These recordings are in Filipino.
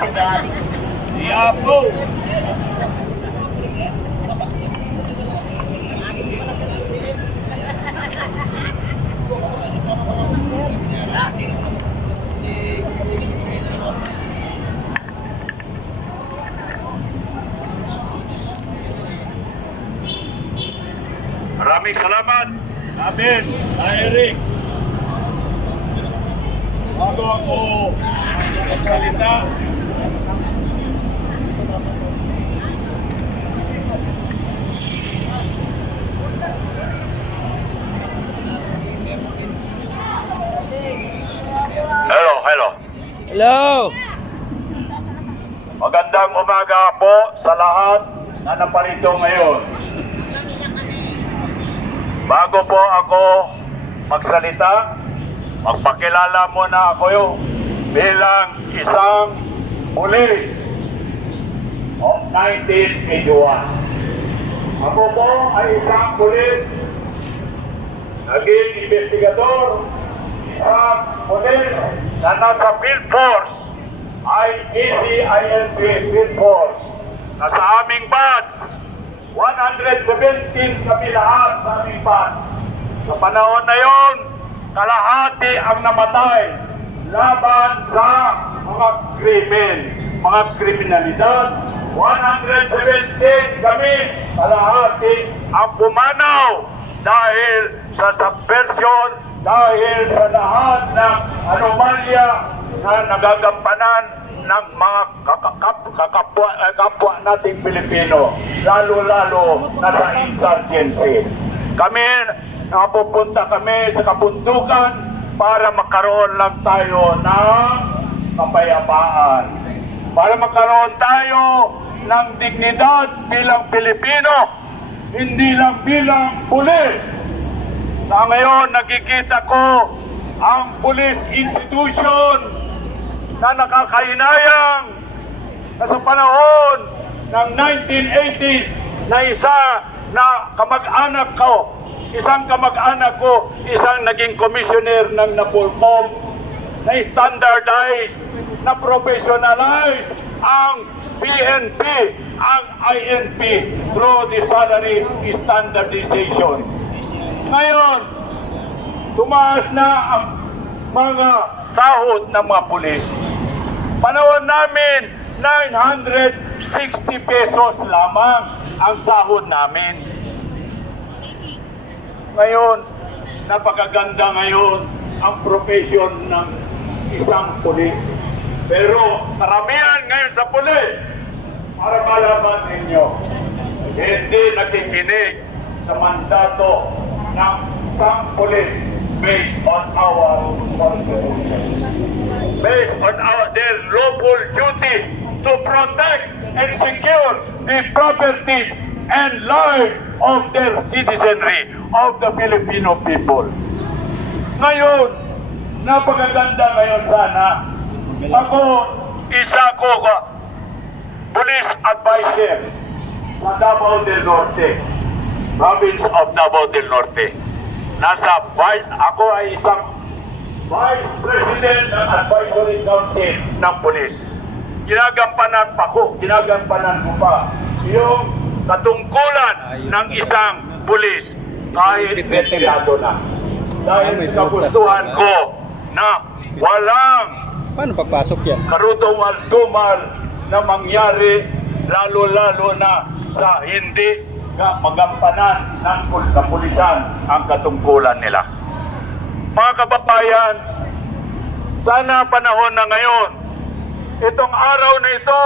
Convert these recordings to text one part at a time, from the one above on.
Diabo! Maraming salamat. Amen. Eric. Bago ako magsalita, Hello. Hello! Magandang umaga po sa lahat na naparito ngayon. Bago po ako magsalita, magpakilala muna ako bilang isang pulis of 1981. Ako po ay isang pulis, naging investigador, isang pulis na nasa field force ay ECINP field force na sa aming batch 117 kami lahat sa aming batch. Sa panahon na yon, kalahati ang namatay laban sa mga krimen, mga kriminalidad. 117 kami, kalahati ang pumanaw dahil sa subversion, dahil sa lahat ng anomalya na nagagampanan ng mga kapwa nating Pilipino, lalo-lalo na sa insurgency. Napupunta kami sa kabundukan para magkaroon lang tayo ng kapayapaan, para magkaroon tayo ng dignidad bilang Pilipino, hindi lang bilang pulis. Na ngayon nakikita ko ang police institution na nakakahinayang na sa panahon ng 1980s na isang kamag-anak ko, isang naging commissioner ng Napolcom, na standardize, na professionalize ang PNP, ang INP through the salary standardization. Ngayon, tumaas na ang mga sahod ng mga pulis. Panahon namin, 960 pesos lamang ang sahod namin. Ngayon, napakaganda ngayon ang profession ng isang pulis. Pero karamihan ngayon sa pulis, para malaman ninyo, hindi nakikinig sa mandato ng isang pulis based on our constitution, based on their lawful duty to protect and secure the properties and lives of their citizenry, of the Filipino people. Ngayon, napakaganda ngayon sana. Ako, isa ko police advisor sa Davao del Norte, province of Davao del Norte. Ako ay isang Vice President ng Advisory Council ng Police. Ginagampanan ko pa yung katungkulan ng isang pulis kahit retirado na. Dahil sa kagustuhan ko na walang karudumal-dumal na mangyari, lalo-lalo na sa hindi magampanan ng kapulisan ang katungkulan nila. Mga kababayan, sana panahon na ngayon, itong araw na ito,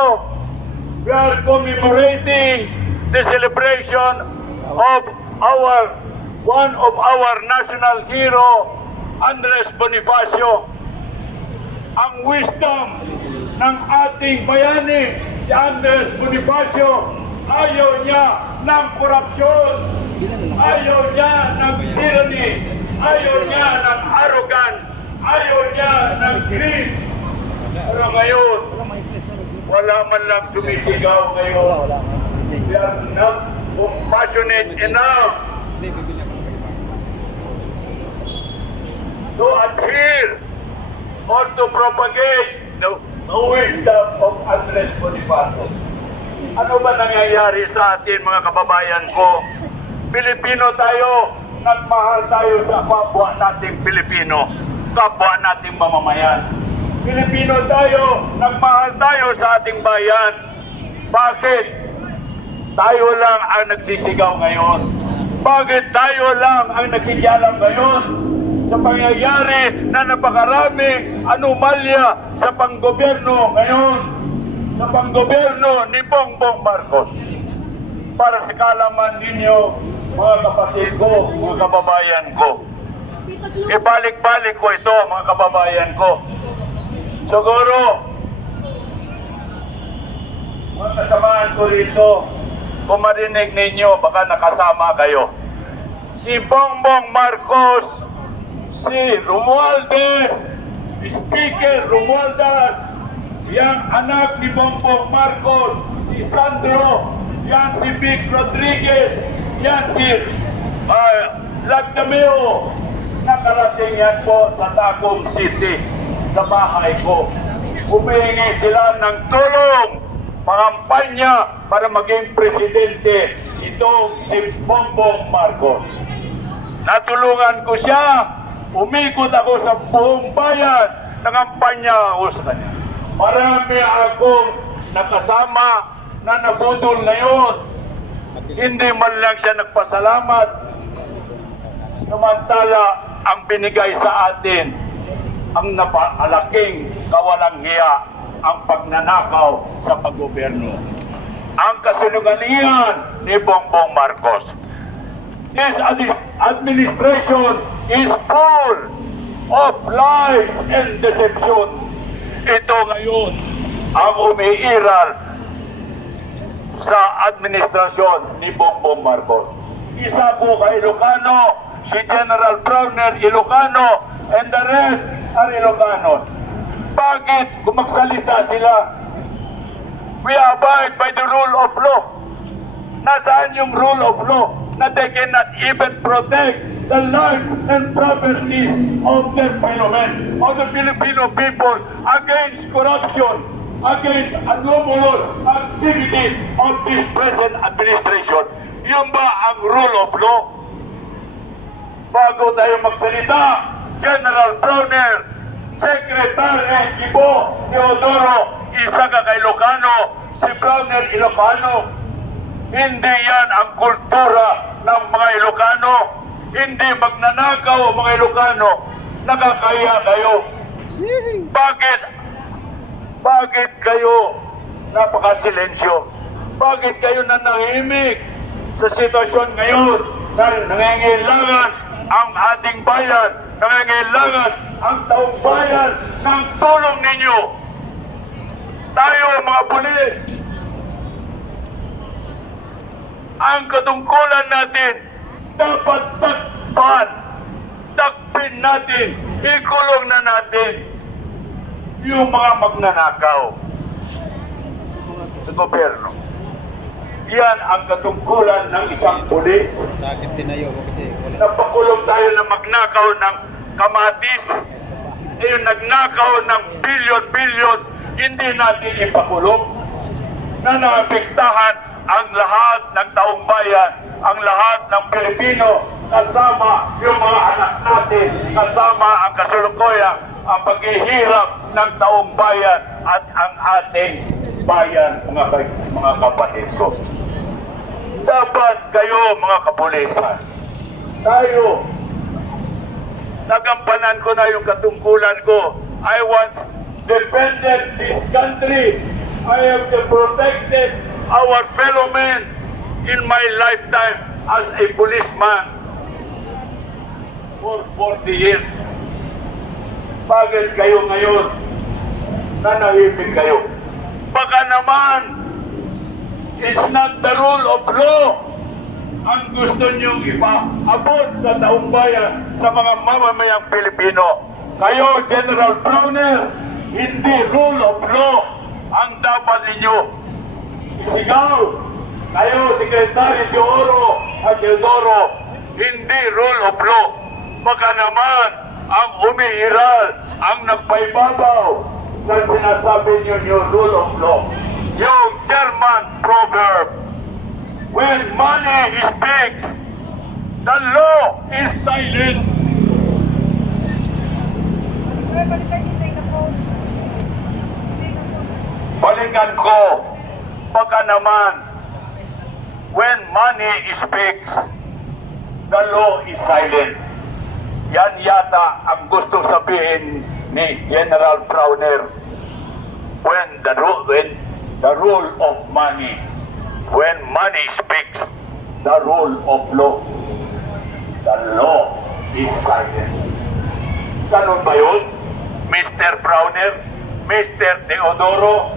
we are commemorating the celebration of one of our national hero, Andres Bonifacio. Ang wisdom ng ating bayani, si Andres Bonifacio, ayaw niya ng korupsyon, ayaw niya ng tyranny, ayaw niya ng arrogance, ayaw niya ng greed. Pero ngayon, wala man lang sumisigaw ngayon. We are not compassionate enough to adhere or to propagate wisdom of Andres Bonifacio. Ano ba nangyayari sa atin mga kababayan ko? Pilipino tayo, nagmahal tayo sa kapwa nating Pilipino, kapwa nating mamamayan. Pilipino tayo, nagmahal tayo sa ating bayan. Bakit? Tayo lang ang nagsisigaw ngayon. Bakit tayo lang ang nakikialam ngayon sa pangyayari na napakaraming anomalya sa panggobyerno ngayon, sa panggobyerno ni Bongbong Marcos? Para sa kaalaman ninyo, mga kapatid ko, mga kababayan ko, ibalik-balik ko ito, mga kababayan ko. Siguro, mga kasamahan ko rito, kung marinig ninyo, baka nakasama kayo. Si Bongbong Marcos, si Romualdez, Speaker Romualdez, yang anak ni Bongbong Marcos, si Sandro, yan si Vic Rodriguez, yan si Lagdameo, nakarating yan po sa Tagum City, sa bahay ko. Humihingi sila ng tulong, pangampanya para maging presidente itong si Bongbong Marcos. Natulungan ko siya, umikot ako sa buong bayan, nangampanya ako sa kanya. Marami akong nakasama na nabudol ngayon. Hindi man lang siya nagpasalamat. Samantala, ang binigay sa atin, ang napakalaking kawalang hiya, ang pagnanakaw sa paggobyerno. Ang kasununganian ni Bongbong Marcos. This administration is full of lies and deception. Ito ngayon ang umiiral sa administrasyon ni Bongbong Marcos. Isa po kay Ilocano, si General Browner Ilocano, and the rest are Ilocanos. Bakit kung magsalita sila? We abide by the rule of law. Nasaan yung rule of law na they cannot even protect the lives and properties of their fellow men, of the Filipino people against corruption, against anomalous activities of this present administration? Yun ba ang rule of law? Bago tayo magsalita, General Browner, Secretary Ibo Teodoro, isa ka kay Ilocano, si Browner Ilocano. Hindi yan ang kultura ng mga Ilocano. Hindi magnanakaw ang mga Ilocano. Nakakaya kayo. Bakit? Bakit kayo napakasilensyo? Bakit kayo nanahimik sa sitwasyon ngayon na nangangailangan ang ating bayan, nangangailangan ang taong bayan ng tulong ninyo? Tayo mga pulis, ang katungkulan natin dapat takpin natin, ikulong na natin yung mga magnanakaw sa gobyerno. Yan ang katungkulan ng isang pulis. Sakit tinayo ko kasi wala. Napakulong tayo na magnakaw ng kamatis, yung nagnakaw ng bilyon-bilyon, hindi natin ipakulong na naapektahan ang lahat ng taong bayan, ang lahat ng Pilipino, kasama yung mga anak natin, kasama ang kasulukuyang, ang paghihirap ng taong bayan at ang ating bayan, mga kapatid ko. Dapat kayo, mga kapulisan, tayo, nagampanan ko na yung katungkulan ko. I once defended this country. I have protected our fellow men in my lifetime as a policeman for 40 years. Bakit kayo ngayon nanahimik kayo? Baka naman it's not the rule of law ang gusto niyong ipaabot sa taong bayan, sa mga mamamayang Pilipino. Kayo, General Browner, hindi rule of law ang dapat ninyo isigaw. Kayo, Secretary Teodoro, hindi rule of law. Baka naman ang umiiral, ang nagpaibabaw sa sinasabi niyo yung rule of law. Yung German proverb, when money speaks, the law is silent. Balikan ko, baka naman, when money speaks, the law is silent. Yan yata ang gustong sabihin ni General Browner. When the rule of money, when money speaks, the rule of law, the law is silent. Ganun ba yun? Mr. Browner, Mr. Teodoro,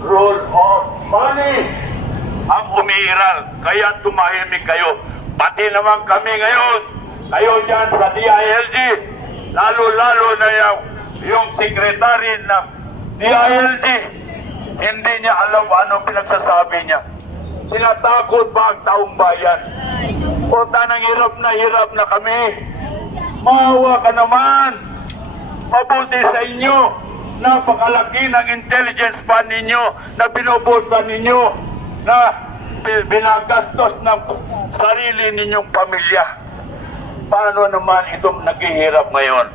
rule of money ang umiiral, kaya tumahimik kayo. Pati naman kami ngayon, kayo dyan sa DILG, lalo-lalo na yung sekretary ng DILG, hindi niya alam anong pinagsasabi niya. Sinatakot ba ang taong bayan? O tanang hirap na kami. Maawa ka naman. Mabuti sa inyo. Napakalaki ng intelligence fund ninyo na binubulsa ninyo na binagastos ng sarili ninyong pamilya. Paano naman itong naghihirap ngayon?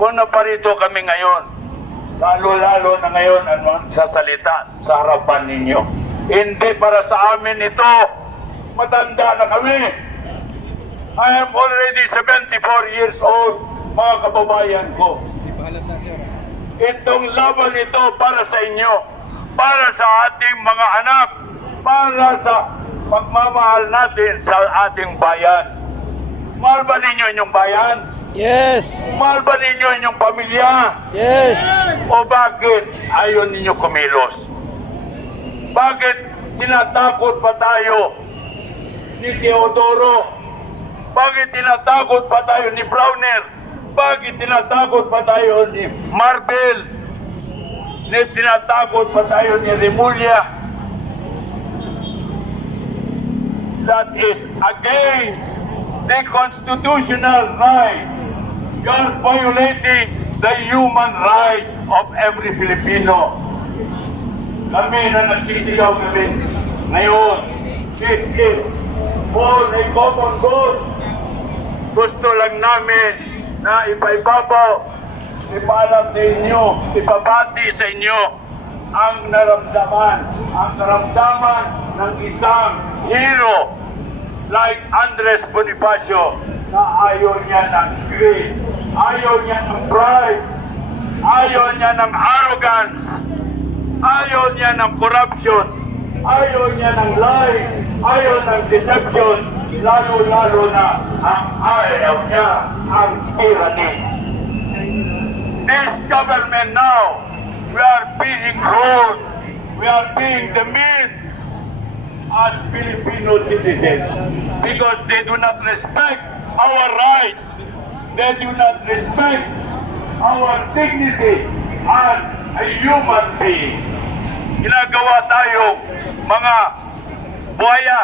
Kung naparito kami ngayon, lalo-lalo na ngayon ang sasalita sa harapan ninyo. Hindi para sa amin ito. Matanda na kami. I am already 74 years old, mga kababayan ko. Hindi pa halata, sir. Itong laban ito para sa inyo, para sa ating mga anak, para sa pagmamahal natin sa ating bayan. Mahal ba ninyo inyong bayan? Yes! Mahal ba ninyo inyong pamilya? Yes! O bakit ayaw ninyo kumilos? Bakit tinatakot pa tayo ni Teodoro? Bakit tinatakot pa tayo ni Browner? Bakit tinatakot pa tayo ni Marvel? Tinatakot pa tayo ni Remulla? That is against the constitutional right. You are violating the human rights of every Filipino. Kami na nagsisigaw kami ngayon, this is for a common good. Gusto lang namin na ipaibabaw, ipaalam sa inyo, ipabati sa inyo ang karamdaman ng isang hero like Andres Bonifacio na ayaw niya ng greed, ayaw niya ng pride, ayaw niya ng arrogance, ayaw niya ng corruption, ayaw niya ng lies, ayaw ng deception, lalo-lalo na ang ayaw niya ang tyranny. This government now, we are being ruled, we are being demeaned as Filipino citizens because they do not respect our rights, they do not respect our dignity as a human being. Ginagawa tayong mga buhaya,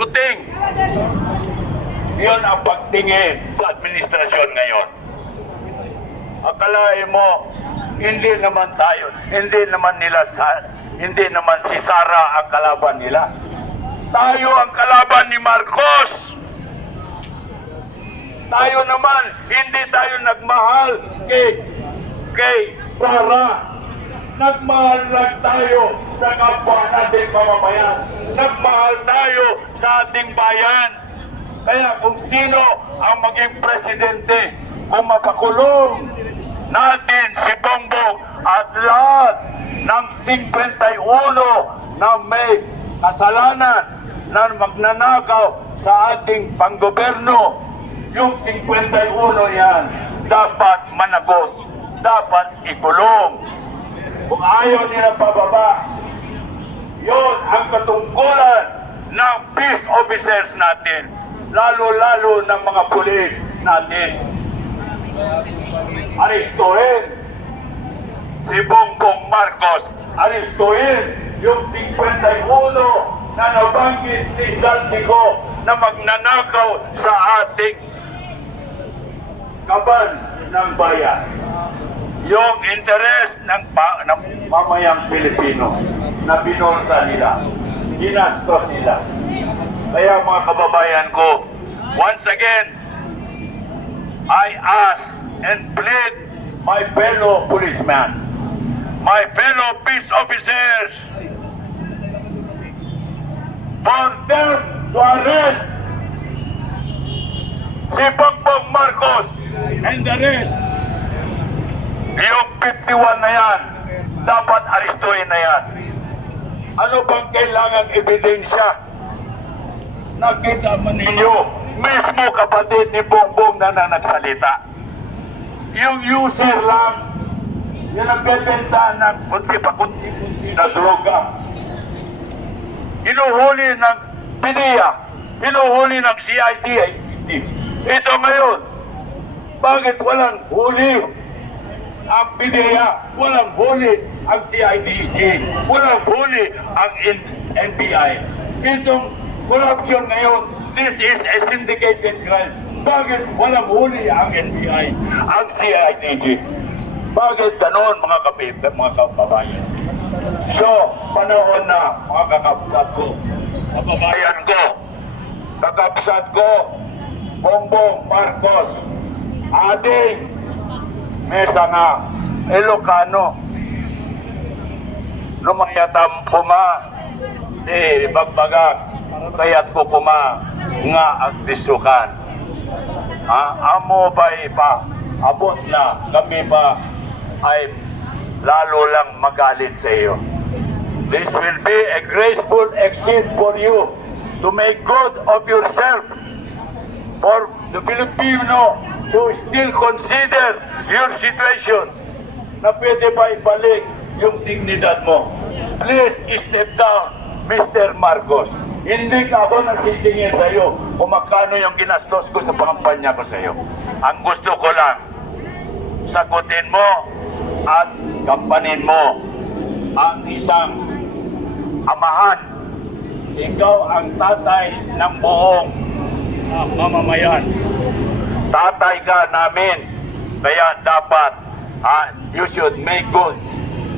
kuting. Yun ang pagtingin sa administrasyon ngayon. Akalain mo, hindi naman si Sara ang kalaban nila. Tayo ang kalaban ni Marcos. Tayo naman, hindi tayo nagmahal kay Sara. Nagmahal lang tayo sa kapwa nating mamamayan. Nagmahal tayo sa ating bayan. Kaya kung sino ang maging presidente, kung mapakulong natin si Bongbong at lahat ng 51 na may kasalanan na magnanakaw sa ating panggoberno, yung 51 yan dapat managot, dapat ikulong. Kung ayaw nila pababa, yun ang katungkulan ng peace officers natin, lalo-lalo ng mga pulis natin. Aristuhin si Bongbong Marcos, aristuhin yung 51 na nabanggit si Saldico na magnanakaw sa ating kaban ng bayan. yung interes ng mamayang Pilipino na binulsa nila, ginastos nila. Kaya mga kababayan ko, once again, I ask and plead my fellow policemen, my fellow peace officers, for them to arrest si Bongbong Marcos And the rest. yung 51 na yan, dapat aristuhin na yan. Ano bang kailangang ebidensya? Nakita man ninyo. Ninyo, mismo kapatid ni Bongbong na nagsalita. Yung user lang, yung nagbebenta ng kunti pa kunti na droga. Hinuhuli ng PDEA, hinuhuli ng CID. Ito ngayon, bakit walang huli ang PDEA, walang huli ang CIDG, walang huli ang NBI? Itong corruption ngayon, this is a syndicated crime. Bakit walang huli ang NBI, ang CIDG? Bakit ganon mga kababayan? So, panahon na mga kakapsat ko, kababayan ko, kakapsat ko, Bongbong Marcos, ading mesa nga, Ilocano, lumayatam kuma, bagbagak, kaya't ko kuma, nga ang disukan. Amo ba'y pa, abot na, kami ba ay lalo lang magalit sa iyo. This will be a graceful exit for you to make good of yourself, for the Filipino to still consider your situation na pwede pa ibalik yung dignidad mo. Please step down, Mr. Marcos. Hindi ka ako nagsisingil sa iyo kung magkano yung ginastos ko sa pangampanya ko sa iyo. Ang gusto ko lang, sagutin mo at kampanin mo ang isang amahan. Ikaw ang tatay ng buong mamamayan. Tatay ka namin. Kaya dapat you should make good.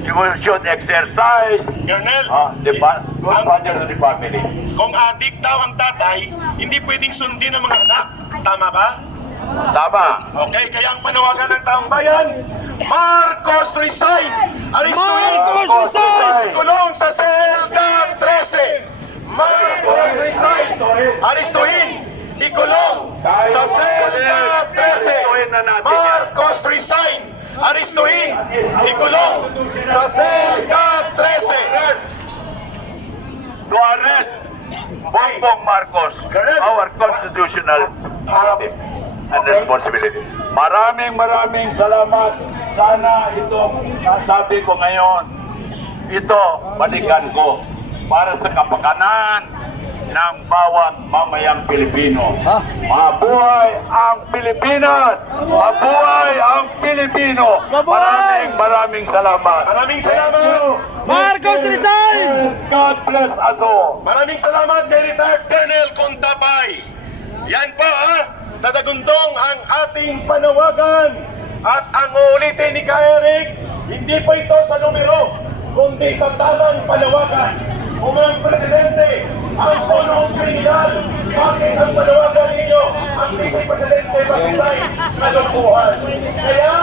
You should exercise Colonel, the good father of the family. kung adik daw ang tatay, hindi pwedeng sundin ang mga anak. Tama ba? Tama. Okay, kaya ang panawagan ng taong bayan, Marcos resign! Aristuhin! Marcos resign! Kulong sa selda 13! Marcos resign! Aristuhin! Ikulong sa selda 13! Marcos resign! Aristuhin! Ikulong sa selda 13! To arrest Bongbong Marcos, Colonel. our constitutional duty and responsibility. Maraming salamat. Sana itong nasabi ko ngayon, ito balikan ko para sa kapakanan ng bawat mamayang Pilipino. Mabuhay ang Pilipinas! Mabuhay ang Pilipino! Maraming salamat. Maraming salamat! Marcos resign! God bless us all. Maraming salamat kay Retired Colonel Contapay. Yan po nadagundong ang ating panawagan. At ang uulitin ni Ka-Eric, hindi po ito sa numero, kundi sa tamang panawagan. Kung ang Presidente, ang punong kriminal, bakit ang panawagan ninyo, ang Vice Presidente mag-resign, kalungkuhan. Kaya,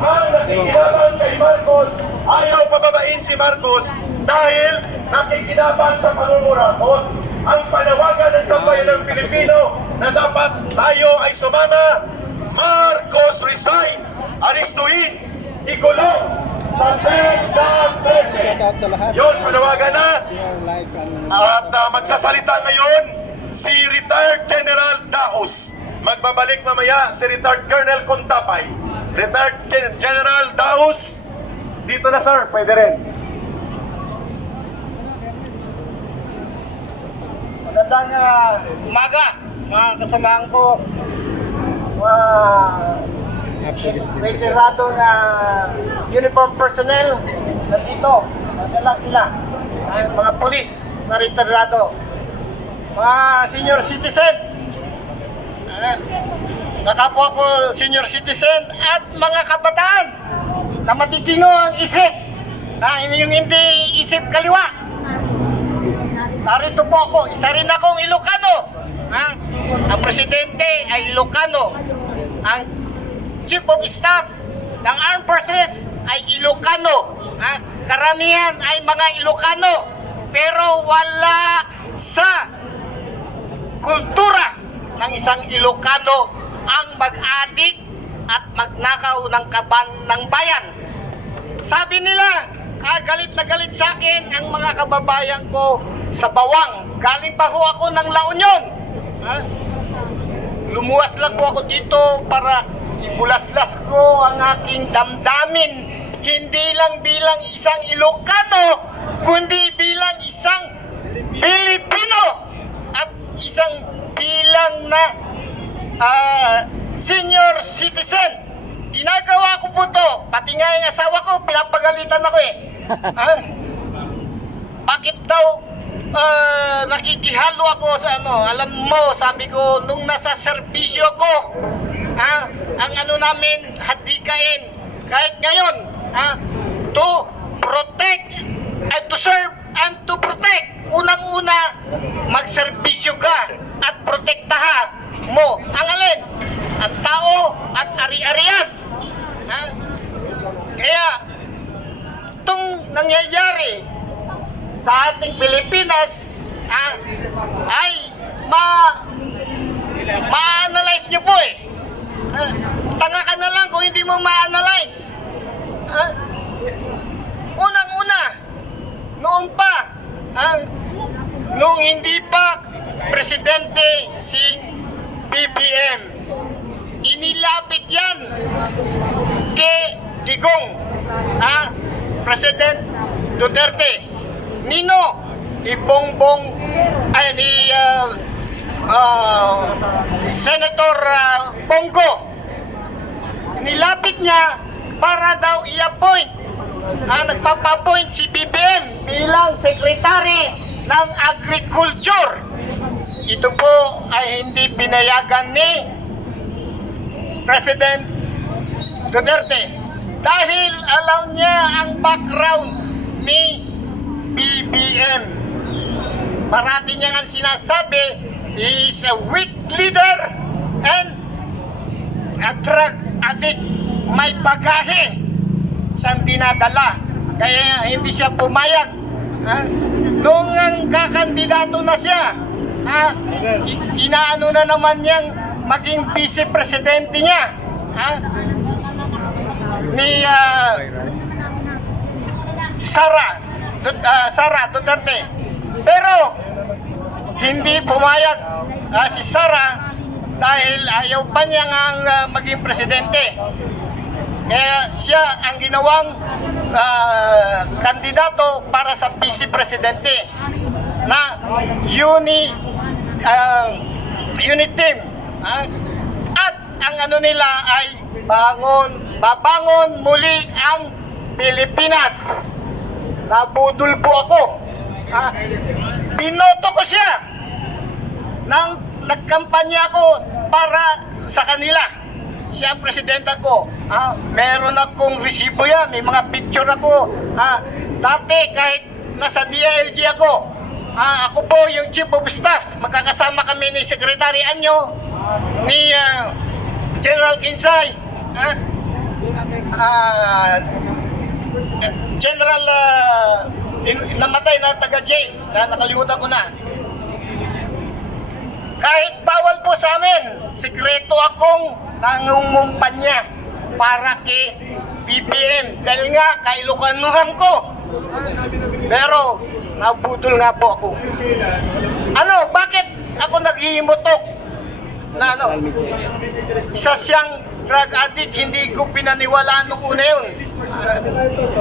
ang nakikinabang kay Marcos, ayaw pababain si Marcos dahil nakikinabang sa pangungurakot. Ang panawagan ng sambayan ng Pilipino na dapat tayo ay sumama, Marcos resign, aristuhin, ikulong sa selda 13. Shout out sa lahat. Yun, panawagan na. Share, like, and At magsasalita ngayon si Retired General Daos. Magbabalik mamaya si Retired Colonel Contapay. Retired General Daos, dito na sir, pwede rin. Magandang umaga, mga kasamahan ko, mga activist din po, sir. retiradong uniform personnel nandito, nadala sila, ang mga polis na retirado, mga senior citizen, nakapwa ko senior citizen at mga kabataan. na matitino ang isip, yung hindi isip kaliwa. Narito po ako, isa rin akong Ilocano. Ang presidente ay Ilocano. Ang Chief of Staff ng Armed Forces ay Ilocano. Karamihan ay mga Ilocano. Pero wala sa kultura ng isang Ilocano ang mag-adik at magnakaw ng kaban ng bayan. Sabi nila, galit na galit sa akin ang mga kababayan ko sa Bawang. Galing pa ho ako ng La Union. Lumuwas lang po ako dito para ibulaslas ko ang aking damdamin. Hindi lang bilang isang Ilocano, kundi bilang isang Pilipino at isang bilang na senior citizen. Ginagawa ko po to. Pati nga yung asawa ko, pinapagalitan ako eh. Bakit daw nakikihalo ako sa alam mo, sabi ko, nung nasa serbisyo ko, ang namin, hadikain. Kahit ngayon, to protect and to serve and to protect. Unang-una, magserbisyo ka at protektahan mo ang alin? Ang tao at ari-arian. Kaya, itong nangyayari sa ating Pilipinas ay ma-analyze nyo po eh. Tanga ka na lang kung hindi mo ma-analyze. Unang-una, noon pa, nung hindi pa presidente si BBM, inilapit yan kay Digong, President Duterte. Nino? Ni Bongbong, ni Senator Bongo. Nilapit niya para daw i-appoint. Nagpapa-appoint si BBM bilang Secretary ng Agriculture. Ito po ay hindi pinayagan ni President Duterte dahil alam niya ang background ni BBM. Parati niya ang sinasabi, he is a weak leader and a drug addict. May bagahe siyang dinadala. Kaya hindi siya pumayag. Noong ang kakandidato na siya, inaano na naman niyang maging vice-presidente niya. Ni Sara Duterte. Pero hindi pumayag si Sara dahil ayaw pa niya ang maging presidente. Kaya siya ang ginawang kandidato para sa vice-presidente na unit team. At ang nila ay babangon muli ang Pilipinas. Nabudol po ako. Binoto ko siya nang nagkampanya ako para sa kanila. Siya ang presidenta ko. Meron akong resibo yan. May mga picture ako. Dati kahit nasa DILG ako, ako po yung Chief of Staff. Magkakasama kami ni Secretary Anyo, ni General Kinsay, General namatay na taga-jail, nakalimutan ko na. Kahit bawal po sa amin, sikreto akong nangungumpanya para kay BBM dahil nga kailukanuhan ko. Pero nabudol nga po ako. Bakit ako naghihimutok na isa siyang drug addict? Hindi ko pinaniwalaan nung una yun.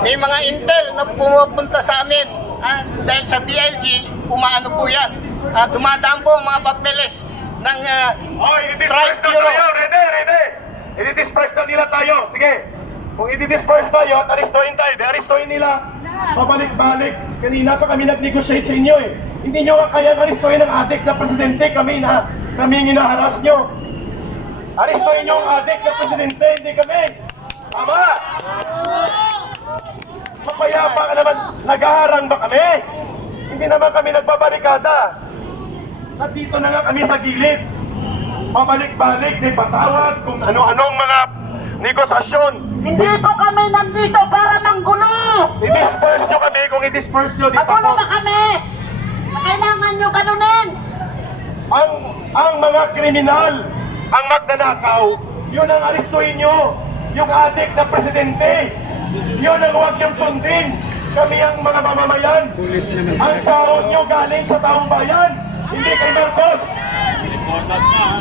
May mga intel na pumupunta sa amin dahil sa DILG, umaano po yan. Dumadaan po mga papeles ng i-disperse na tayo. Ready. I-disperse na nila tayo. Sige. Kung i-disperse tayo at aristohin tayo, aristohin nila. Pabalik-balik. Kanina pa kami nag-negotiate sa inyo eh. Hindi nyo nga kaya aristohin ang adik na presidente. Kami ang hinaharas nyo. Aristohin nyo ang adik na presidente, hindi kami. Tama! Mapayapa ka naman. Naghaharang ba kami? Hindi naman kami nagbabarikada. Nandito na nga kami sa gilid. Pabalik-balik, may patawad, kung ano-anong mga negosasyon. Hindi po kami nandito para manggulo! I-disperse nyo kami kung i-disperse nyo. Di Magulo tapos. na kami! Kailangan nyo ganunin! Ang mga kriminal, ang magnanakaw, yun ang aristuhin nyo. Yung adik na presidente, yun ang huwag niyong sundin. Kami ang mga mamamayan. Pulis naman. Ang sahod nyo galing sa taong bayan, hindi kay Marcos. Pinipasas na ha.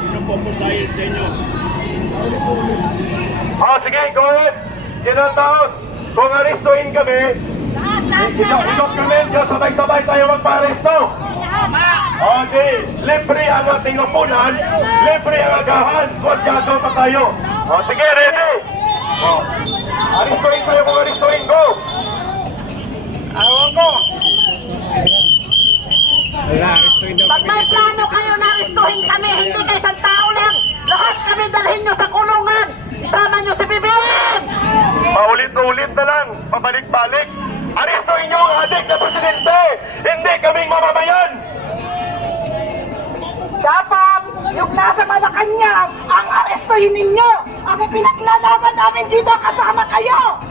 Sino po po sa inyo? Sige, go ahead. Tinataos, kung aristuhin kami, i-document nyo, sabay-sabay tayo magpa-aresto. Okay, libre ang ating upunan, libre ang agahan, kwadyato pa tayo. Sige, ready? Aristuhin tayo kung aristuhin ko. Awan ko. Wala, arestuhin daw Pag kami. may plano kayo na arestuhin kami, hindi kayo isang tao lang! Lahat kami dalhin nyo sa kulungan! Isama nyo si BBM! Paulit-ulit na lang, pabalik-balik. Aristuhin nyo ang adik na presidente, hindi kaming mamamayan. Dapat yung nasa Malacanang ang arestuhin ninyo! Ang ipinaglalaban namin dito, kasama kayo!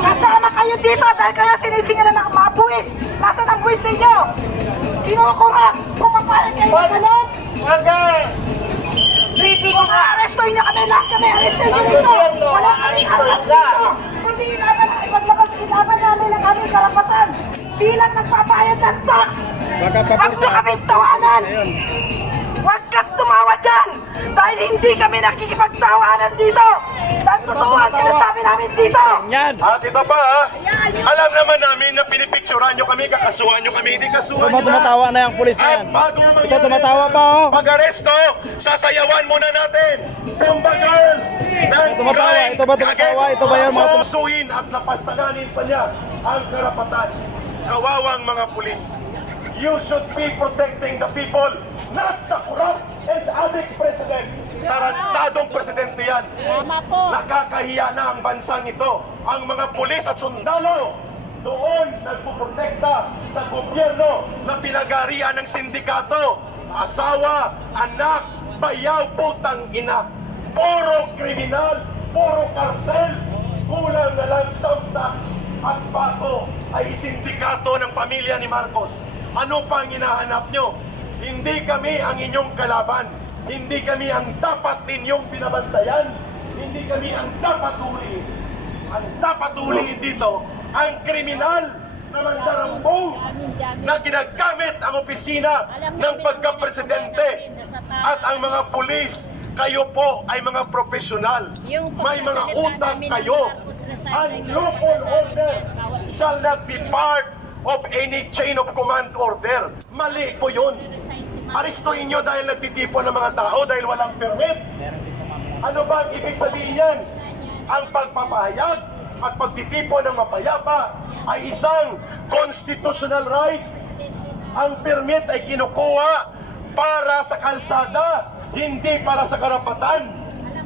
Kasama kayo dito dahil kayo sinisingilan ng mga buwis! Nasaan ang buwis ninyo? Kinukurap! Pumapayag kayo ng ganon! Wag Kung arestuhin nyo kami, lahat kami arestuhin nyo dito! Wala kami arestuhin dito! Kundi ilaban namin ang aming karapatan bilang nagpapayad ng tax! Baka Huwag papulis nyo kami tawanan! ngayon. Huwag ka tumawa dyan! Dahil hindi kami nakikipagtawanan dito! Dahil totoo ang sinasabi namin dito! Yan. At ito pa ha, alam naman namin na pinipicturan nyo kami, kakasuhan nyo kami, hindi kasuhan nyo na. Tumatawa na yung pulis na yan. At bago Ito mangyari tumatawa pa oh. pag-aresto, sasayawan muna natin. Samba girls ng Tumatawa. crime Ito ba tumatawa? Ito ba yung mga Susuin at napastaganin pa niya ang karapatan. Kawawang mga pulis. You should be protecting the people, not the corrupt and addict president. Tarantadong presidente yan. Nakakahiya na ang bansang ito. Ang mga pulis at sundalo doon nagpuprotekta sa gobyerno na pinagarian ng sindikato. Asawa, anak, bayaw, putang ina. Puro kriminal, puro kartel. Kulang na lang tax at bato ay sindikato ng pamilya ni Marcos. Ano pa ang hinahanap nyo? Hindi kami ang inyong kalaban. Hindi kami ang dapat ninyong binabantayan. Hindi kami ang dapat huliin. Ang dapat huliin dito, ang kriminal na mandarambong na ginagamit ang opisina ng pagka-presidente. At ang mga pulis, kayo po ay mga profesional. May mga utak kayo. Ang lawful order shall not be part of any chain of command order. Mali po yun. Aristuhin nyo dahil nagtitipon ng mga tao dahil walang permit. Ano ba ang ibig sabihin yan? Ang pagpapahayag at pagtitipon ng mapayapa ay isang constitutional right. Ang permit ay kinukuha para sa kalsada, hindi para sa karapatan.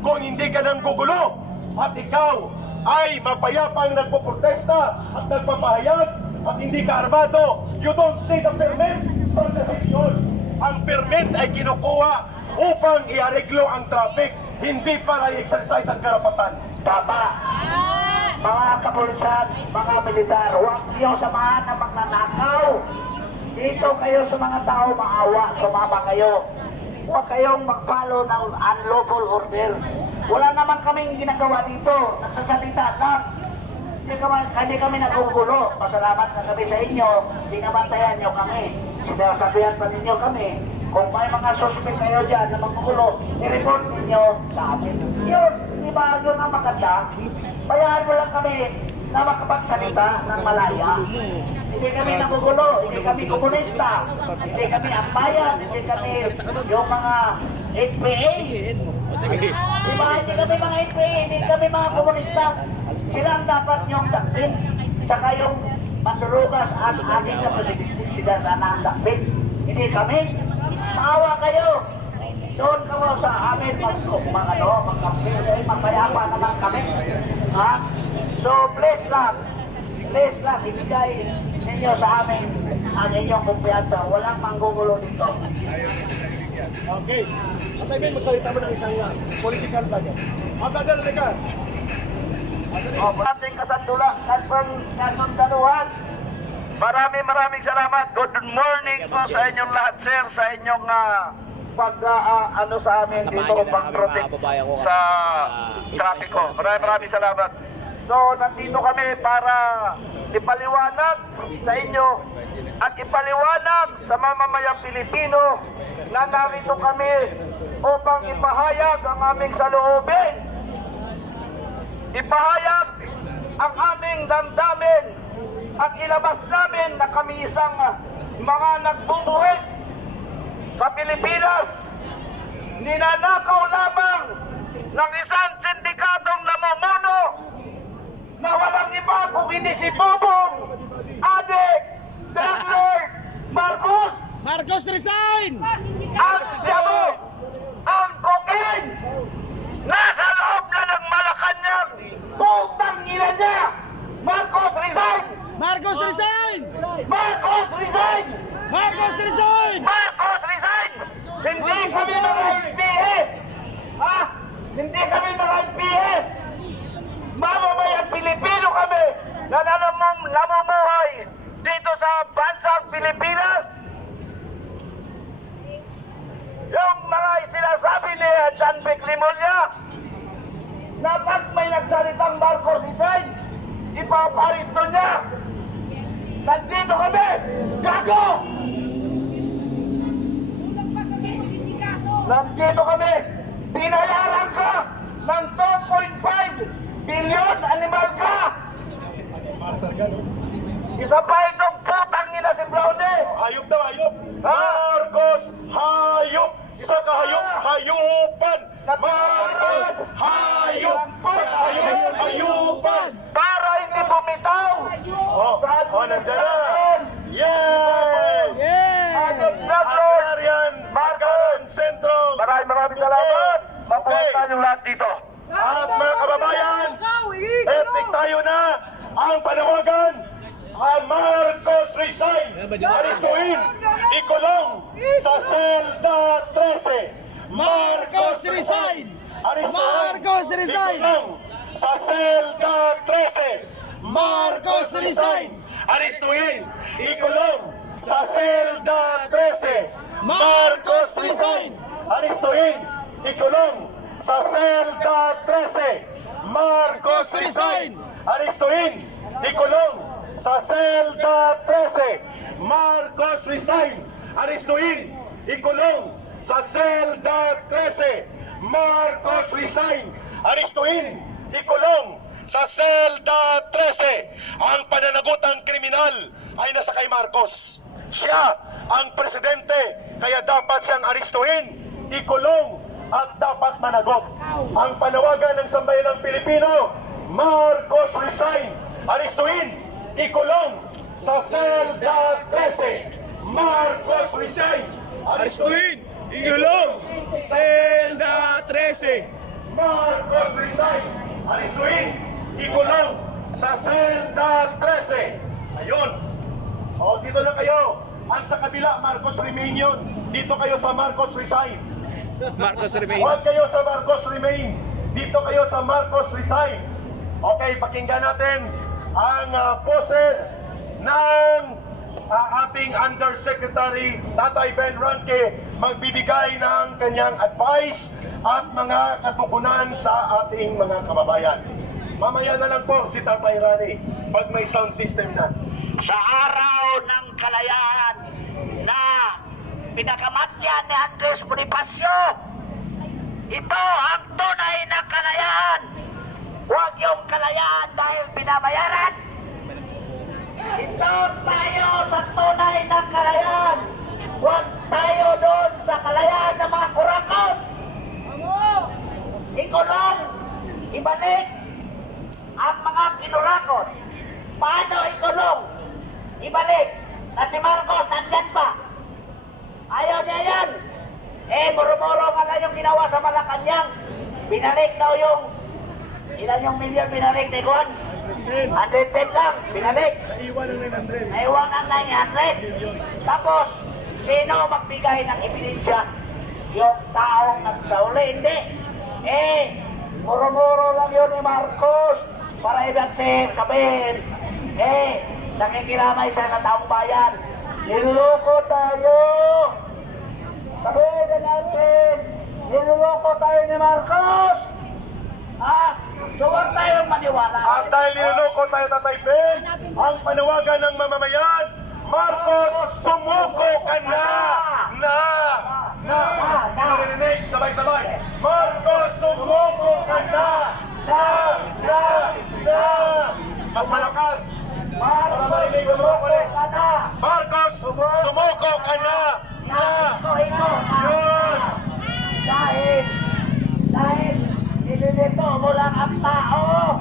Kung hindi ka nang gugulo at ikaw ay mapayapang nagpoprotesta at nagpapahayag at hindi ka armado, you don't need a permit from the city hall. Ang permit ay kinukuha upang iareglo ang traffic, hindi para i-exercise ang karapatan. Baba! Mga kapulisan, mga militar, huwag niyo samahan ng magnanakaw. Dito kayo sa mga tao maawa, sumama kayo. Huwag kayong mag-follow ng unlawful order. Wala naman kaming ginagawa dito, nagsasalita lang. Hindi kami nagugulo. Pasalamat na kami sa inyo, binabantayan nyo kami. Sinasabihan pa ninyo kami. Kung may mga suspect kayo dyan na magugulo, i-report ninyo sa amin. Yun, di ba yun ang maganda? Bayaan mo lang kami na makapagsalita ng malaya. Hindi kami nagugulo, hindi kami komunista, hindi kami ambayan, hindi kami yung mga HPA. Diba, hindi kami mga HPA, hindi kami mga komunista. Sila ang dapat niyong daksin. Saka yung mandurugas at ating na presidente, sila sana ang daksin. Hindi kami. Maawa kayo. Doon ka mo sa amin, magkampil, mapayapa naman kami. Ha? So, please lang, ibigay ninyo sa amin ang inyong kumpiyansa. Walang manggugulo dito. Okay. At I mean, magsalita mo ng isang political bagay. Brother, teka. O, ating kasundaluhan. Maraming salamat. Good morning po sa inyong lahat, sir, sa inyong ano sa amin dito pag-protect sa trapiko. Maraming salamat. So, nandito kami para ipaliwanag sa inyo at ipaliwanag sa mamamayang Pilipino na narito kami upang ipahayag ang aming saloobin. Ipahayag ang aming damdamin at ilabas namin na kami isang mga nagbubuhis sa Pilipinas. Ninanakaw lamang ng isang sindikatong namumuno na walang iba kung hindi si Bobong, Adik, Drug Lord, Marcos, Marcos resign! ang Shabu, ang cocaine, nasa loob na ng Malacanang, putang ina niya! Marcos resign! Marcos resign! Marcos resign! Marcos resign! Marcos resign! Hindi kami mga LPE! Ha? Hindi kami mga LPE! Mamamayang Pilipino kami na namumuhay dito sa bansang Pilipinas! Yung mga sinasabi ni John Vic Rimulya na pag may nagsalitang Marcos resign, ipaparisto niya. Nandito kami! Gago! Nandito kami! Binayaran ka ng 2.5 billion, animal ka! Isa pa itong putang ina si Brownie! Hayop daw, hayop! Marcos, hayop! Isa ka hayop, hayupan! Marcos, hayop! Isa ka hayop, hayupan! Para hindi bumitaw! Nandiyan na! Yay! Adik Drug Lord! Agrarian, Margaran Sentro! Maraming salamat! Mabuhay Okay. tayong lahat dito! At mga kababayan, etik tayo na ang panawagan. Ang Marcos resign, aristuin, ikulong sa selda 13. Marcos resign! Marcos resign! Ikulong sa selda 13. Marcos resign! Aristuin, ikulong sa selda 13. Marcos resign! Aristuin, ikulong sa selda 13. Marcos resign! Aristuin, ikulong sa selda 13. Marcos resign! Aristuin, ikulong sa selda 13. Marcos resign! Aristuin, ikulong sa selda 13. Ang pananagutang kriminal ay nasa kay Marcos. Siya ang presidente, kaya dapat siyang aristuhin, ikulong at dapat managot. Ang panawagan ng sambayanang Pilipino, Marcos resign, aristuhin, ikulong sa selda 13. Marcos resign, aristuhin, ikulong, selda 13. Marcos resign, aristuhin, ikulong sa selda 13. Ayun. O, dito na kayo. Ang sa kabila, Marcos remain yun. Dito kayo sa Marcos resign. Marcos remain. Huwag kayo sa Marcos remain. Dito kayo sa Marcos resign. Okay, pakinggan natin ang poses ng ating Undersecretary Tatay Ben Ranque magbibigay ng kanyang advice at mga katugunan sa ating mga kababayan. Mamaya na lang po si Tatay Rani pag may sound system na. Sa araw ng kalayaan na pinakamatya ni Andres Bonifacio, ito ang tunay na kalayaan. Huwag yung kalayaan dahil binabayaran. Ito tayo sa tunay na kalayaan. Huwag tayo doon sa kalayaan ng mga kurakot. Ikulong, ibalik ang mga kinurakot. Paano ikulong? Ibalik na si Marcos nandyan pa. Ayaw niya yan. Muro-muro ka ginawa sa Malacanang. Binalik daw yung, ilan yung milyon binalik ni Juan? 110 lang, binalik. Iwan ng 900. Naiwan ang 900. Tapos, sino magbigay ng ebidensya? Yung taong nagsauli, hindi. Muro-muro lang yun ni Marcos para ibig sabihin, nakikiramay siya sa taong bayan. Niluloko tayo! Sabihin natin, niluloko tayo ni Marcos! So huwag tayong maniwala. At dahil niloloko tayo, Tatay Ben, ang panawagan ng mamamayan, Marcos, sumuko ka na! Narinig, sabay-sabay. Marcos, sumuko ka na! Mas malakas. Para marinig ng mga pulis. Marcos, sumuko ka na! Yun! Dahil nililito mo lang ang tao.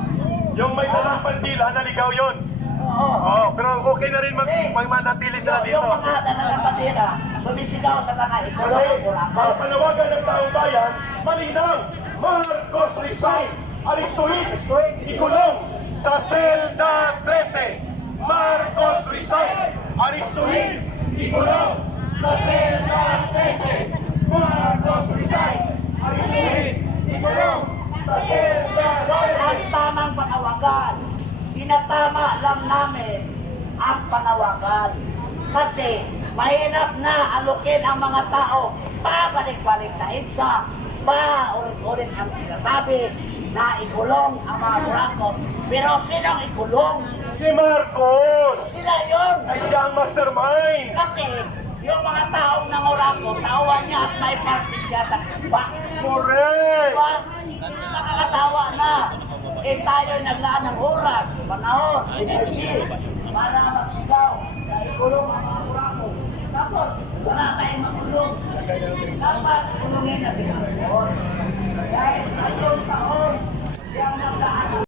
Yung may dalang pandila, naligaw yun. Oo. Pero okay na rin magmanatili sila dito. Yung mga dalagang bandera, sumisigaw sa langay. Kasi ang panawagan ng taong bayan, malinaw, Marcos resign, aristuhin, ikulong sa selda 13. Marcos resign, aristuhin, ikulong sa selda 13. Marcos resign, aristuhin, ikulong sa selda 13. Ang tamang panawagan, tinatama lang namin ang panawagan. Kasi mahirap na alukin ang mga tao, pabalik-balik sa EDSA, ulit-ulit ang sinasabi na ikulong ang mga Morocco. Pero sinong ikulong? Si Marcos! Sila yun! Ay siya ang mastermind! Kasi yung mga taong nangurako, tawa niya at may parte siya sa iba. Correct! Diba? Makakasawa na. Tayo'y naglaan ng oras, panahon, energy, para magsigaw na ikulong ang mga kurako. Tapos, wala tayong makulong. Dapat kulungin na sila.